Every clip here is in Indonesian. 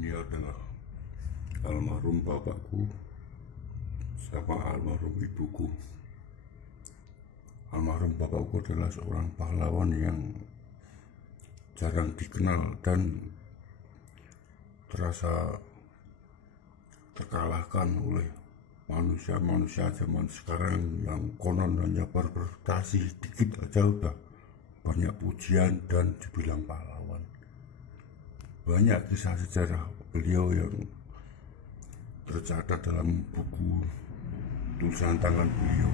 Ini adalah almarhum bapakku sama almarhum ibuku. Almarhum bapakku adalah seorang pahlawan yang jarang dikenal dan terasa terkalahkan oleh manusia-manusia zaman sekarang yang konon hanya berprestasi dikit aja udah banyak pujian dan dibilang pahlawan. Banyak kisah sejarah beliau yang tercatat dalam buku tulisan tangan beliau.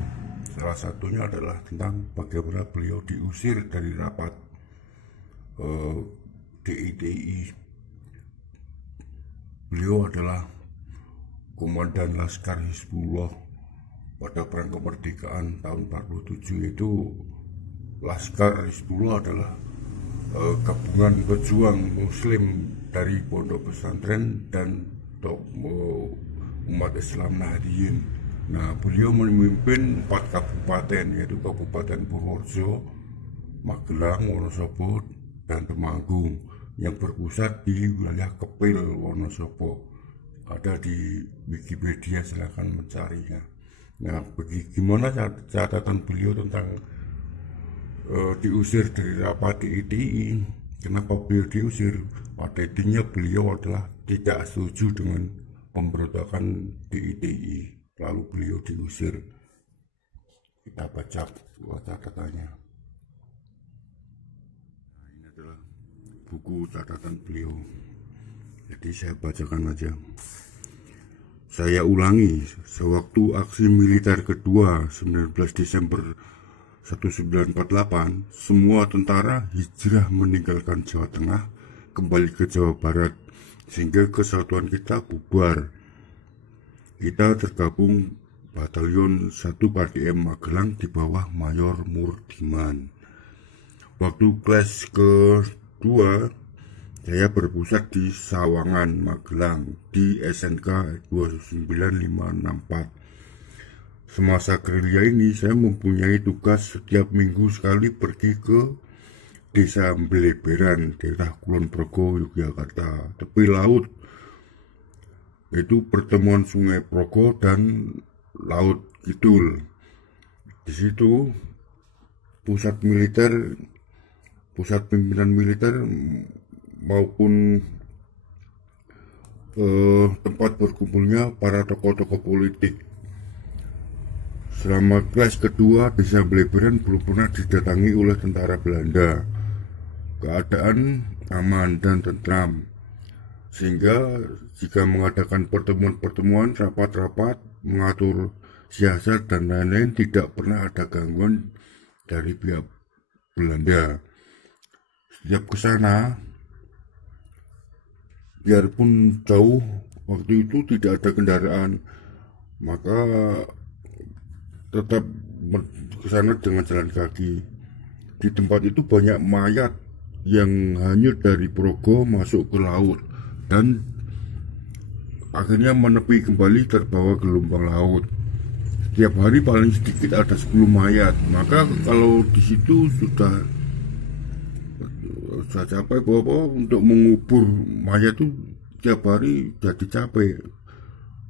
Salah satunya adalah tentang bagaimana beliau diusir dari rapat DITI. Beliau adalah komandan Laskar Hizbullah pada perang kemerdekaan tahun 47. Itu Laskar Hizbullah adalah gabungan pejuang muslim dari pondok pesantren dan umat Islam Nahdliyin. Nah, beliau memimpin 4 kabupaten, yaitu Kabupaten Purworejo, Magelang, Wonosobo, dan Temanggung, yang berpusat di wilayah Kepil, Wonosobo. Ada di Wikipedia, silahkan mencarinya. Nah, bagaimana catatan beliau tentang diusir dari rapat DITI? Kenapa beliau diusir? Pada intinya beliau adalah tidak setuju dengan pemberontakan DITI, lalu beliau diusir. Kita baca catatannya. Nah, ini adalah buku catatan beliau, jadi saya bacakan aja. Saya ulangi, sewaktu aksi militer kedua 19 Desember 1948, semua tentara hijrah meninggalkan Jawa Tengah kembali ke Jawa Barat, sehingga kesatuan kita bubar. Kita tergabung Batalion 1 KDM Magelang di bawah Mayor Murdiman. Waktu kelas kedua, saya berpusat di Sawangan, Magelang, di SNK 29564. Semasa gerilya ini, saya mempunyai tugas setiap minggu sekali pergi ke Desa Mbeleberan, daerah Kulon Progo, Yogyakarta, tepi laut. Itu pertemuan Sungai Progo dan Laut Kidul. Di situ pusat pimpinan militer maupun tempat berkumpulnya para tokoh-tokoh politik. Selama kelas kedua, Desa Mbeleberan belum pernah didatangi oleh tentara Belanda. Keadaan aman dan tentram, sehingga jika mengadakan pertemuan-pertemuan, rapat-rapat, mengatur siasat dan lain-lain, tidak pernah ada gangguan dari pihak Belanda. Setiap ke sana, biarpun jauh, waktu itu tidak ada kendaraan, maka tetap ke sana dengan jalan kaki. Di tempat itu banyak mayat yang hanyut dari Progo masuk ke laut dan akhirnya menepi kembali terbawa gelombang laut. Setiap hari paling sedikit ada 10 mayat. Maka kalau di situ sudah capek bahwa untuk mengubur mayat itu setiap hari jadi capek,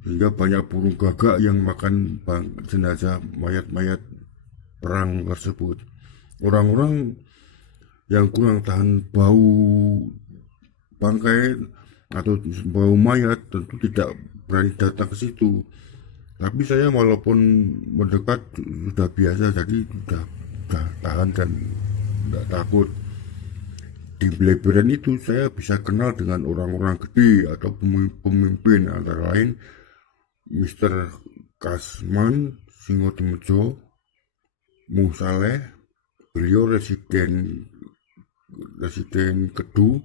sehingga banyak burung gagak yang makan jenazah mayat-mayat perang tersebut. Orang-orang yang kurang tahan bau bangkai atau bau mayat tentu tidak berani datang ke situ. Tapi saya walaupun mendekat sudah biasa, jadi sudah tahan dan tidak takut. Di Mbeleberan itu saya bisa kenal dengan orang-orang gede atau pemimpin, antara lain Mr. Kasman Singotemejo, Musaleh, beliau residen Kedu,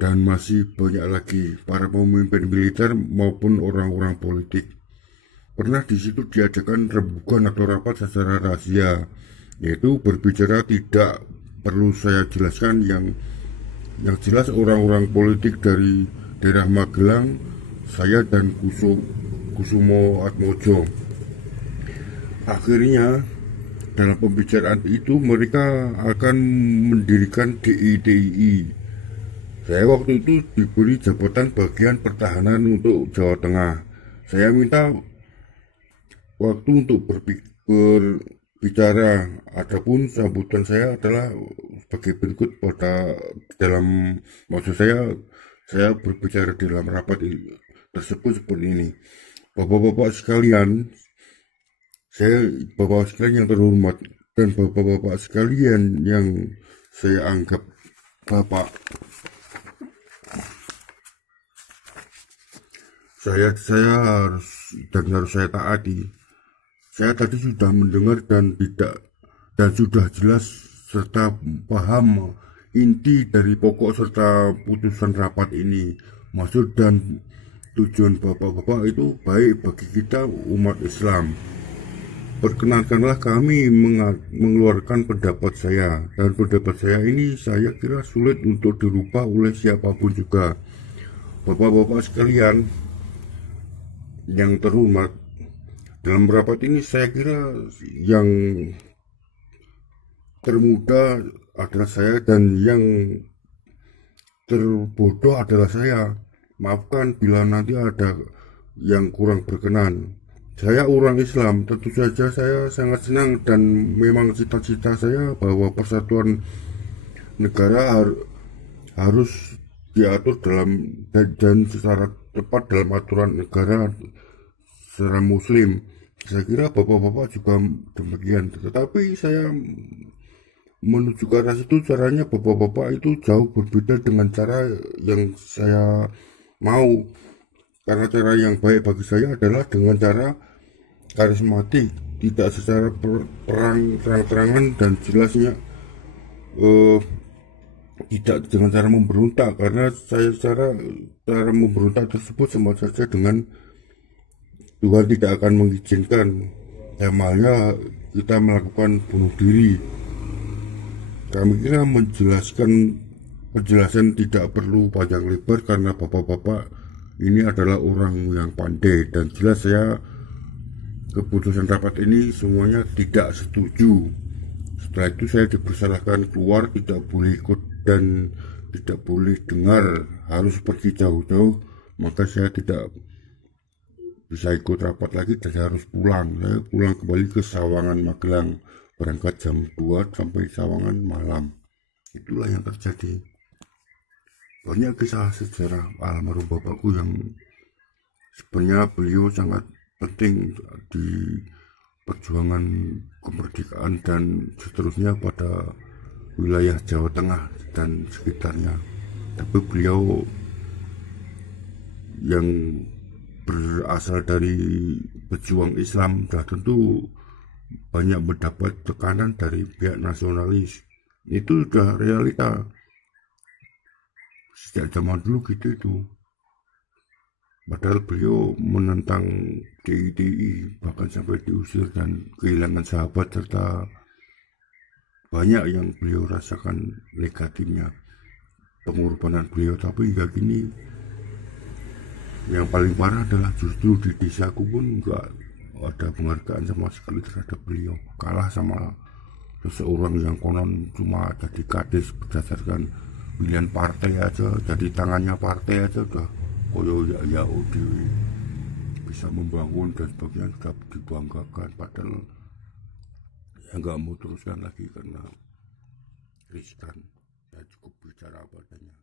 dan masih banyak lagi para pemimpin militer maupun orang-orang politik. Pernah di situ diadakan rembukan atau rapat secara rahasia, yaitu berbicara tidak perlu saya jelaskan, yang jelas orang-orang politik dari daerah Magelang, saya dan Kusumo Atmojo. Akhirnya dalam pembicaraan itu mereka akan mendirikan DITI. Saya waktu itu diberi jabatan bagian pertahanan untuk Jawa Tengah. Saya minta waktu untuk berbicara, adapun sambutan saya adalah sebagai berikut pada dalam maksud saya berbicara di dalam rapat tersebut seperti ini. Bapak-bapak sekalian, bapak sekalian yang terhormat dan bapak-bapak sekalian yang saya anggap bapak, harus saya taati. Saya tadi sudah mendengar dan sudah jelas serta paham inti dari pokok serta putusan rapat ini. Maksud dan tujuan bapak-bapak itu baik bagi kita umat Islam. Perkenankanlah kami mengeluarkan pendapat saya, dan pendapat saya ini saya kira sulit untuk dirubah oleh siapapun juga. Bapak-bapak sekalian yang terhormat, dalam rapat ini saya kira yang termuda adalah saya dan yang terbodoh adalah saya. Maafkan bila nanti ada yang kurang berkenan. Saya orang Islam, tentu saja saya sangat senang dan memang cita-cita saya bahwa persatuan negara harus diatur dan secara tepat dalam aturan negara secara muslim. Saya kira bapak-bapak juga demikian, tetapi saya menuju ke arah situ caranya bapak-bapak itu jauh berbeda dengan cara yang saya mau. Karena cara yang baik bagi saya adalah dengan cara karismatik, tidak secara terang-terangan dan jelasnya, tidak dengan cara memberontak, karena cara memberontak tersebut sama saja dengan Tuhan tidak akan mengizinkan. Namanya kita melakukan bunuh diri. Kami kira penjelasan tidak perlu panjang lebar karena bapak-bapak ini adalah orang yang pandai dan jelas saya keputusan rapat ini semuanya tidak setuju. Setelah itu saya dipersalahkan keluar, tidak boleh ikut dan tidak boleh dengar, harus pergi jauh-jauh. Maka saya tidak bisa ikut rapat lagi dan saya harus pulang. Saya pulang kembali ke Sawangan Magelang, berangkat jam 2 sampai Sawangan malam. Itulah yang terjadi. Banyak kisah sejarah almarhum bapakku yang sebenarnya beliau sangat penting di perjuangan kemerdekaan dan seterusnya pada wilayah Jawa Tengah dan sekitarnya. Tapi beliau yang berasal dari pejuang Islam sudah tentu banyak mendapat tekanan dari pihak nasionalis. Itu sudah realita sejak zaman dulu gitu itu. Padahal beliau menentang DITI, bahkan sampai diusir dan kehilangan sahabat serta banyak yang beliau rasakan negatifnya pengorbanan beliau. Tapi hingga kini yang paling parah adalah justru di desaku pun nggak ada penghargaan sama sekali terhadap beliau. Kalah sama seseorang yang konon cuma jadi kades berdasarkan pilihan partai aja, jadi tangannya partai aja udah koyo ya dewi bisa membangun dan sebagainya sudah dibanggakan, padahal ya nggak mau teruskan lagi karena riskan. Ya cukup bicara apa adanya.